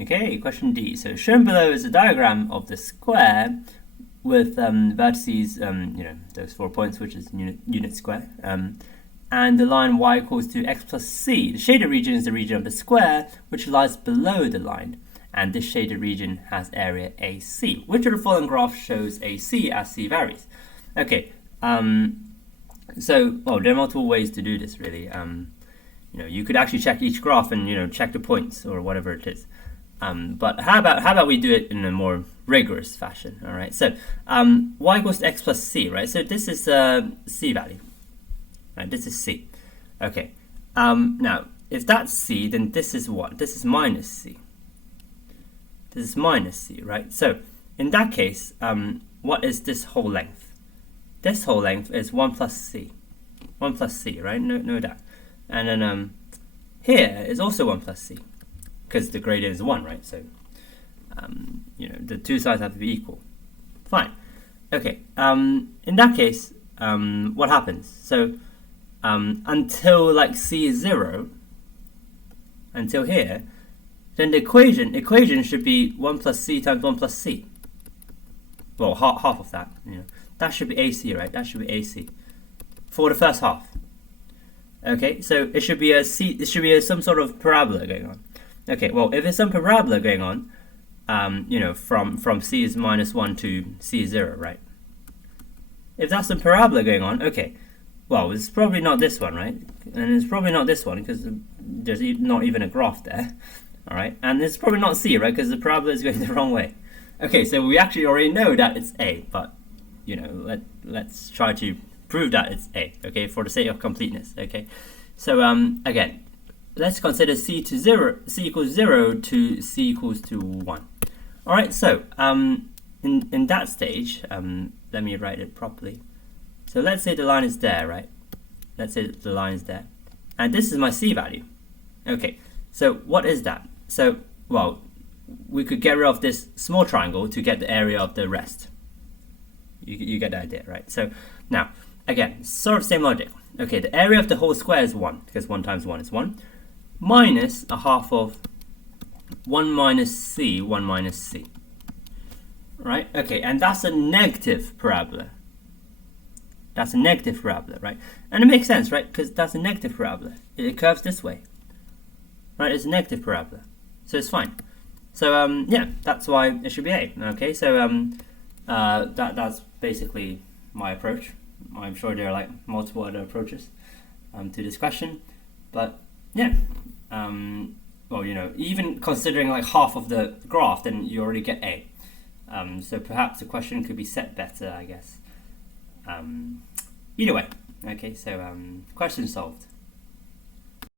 Okay, question D. So shown below is a diagram of the square with vertices, those 4 points, which is unit square, and the line y equals to x plus c. The shaded region is the region of the square, which lies below the line, and this shaded region has area AC. Which of the following graph shows AC as c varies? Okay, so, well, there are multiple ways to do this, really. You could actually check each graph and, check the points or whatever it is. But how about we do it in a more rigorous fashion, all right? So, y equals to x plus c, right? So this is c value, right? This is c. Okay. Now, if that's c, then this is what? This is minus c. This is minus c, right? So, in that case, what is this whole length? This whole length is 1 plus c. 1 plus c, right? No doubt. And then here is also 1 plus c, because the gradient is 1, right? So, the two sides have to be equal. Fine. Okay. In that case, what happens? So, until like c is 0, until here, then the equation should be 1 plus c times 1 plus c. Well, half of that. That should be AC, right? That should be AC for the first half. Okay, so it should be some sort of parabola going on. Okay, well, if it's some parabola going on, from c is minus 1 to c is 0, right? If that's some parabola going on, okay, well, it's probably not this one, right? And it's probably not this one because there's not even a graph there, all right? And it's probably not c, right? Because the parabola is going the wrong way. Okay, so we actually already know that it's A, but let's try to prove that it's A, okay, for the sake of completeness, okay? So again, let's consider c equals 0 to c equals to 1. All right, so in that stage, let me write it properly. So let's say the line is there, right? Let's say the line is there, and this is my c value. Okay, so what is that? So, well, we could get rid of this small triangle to get the area of the rest. You get the idea, right? So now, again, sort of same logic. Okay, the area of the whole square is 1, because 1 times 1 is 1, minus a half of 1 minus c, 1 minus c. Right? Okay, and that's a negative parabola. That's a negative parabola, right? And it makes sense, right? Because that's a negative parabola. It curves this way. Right? It's a negative parabola. So it's fine. So yeah, that's why it should be A. Okay, so that's basically my approach. I'm sure there are like multiple other approaches to this question, but yeah, well, even considering like half of the graph, then you already get A. So perhaps the question could be set better, I guess. Either way, okay, so question solved.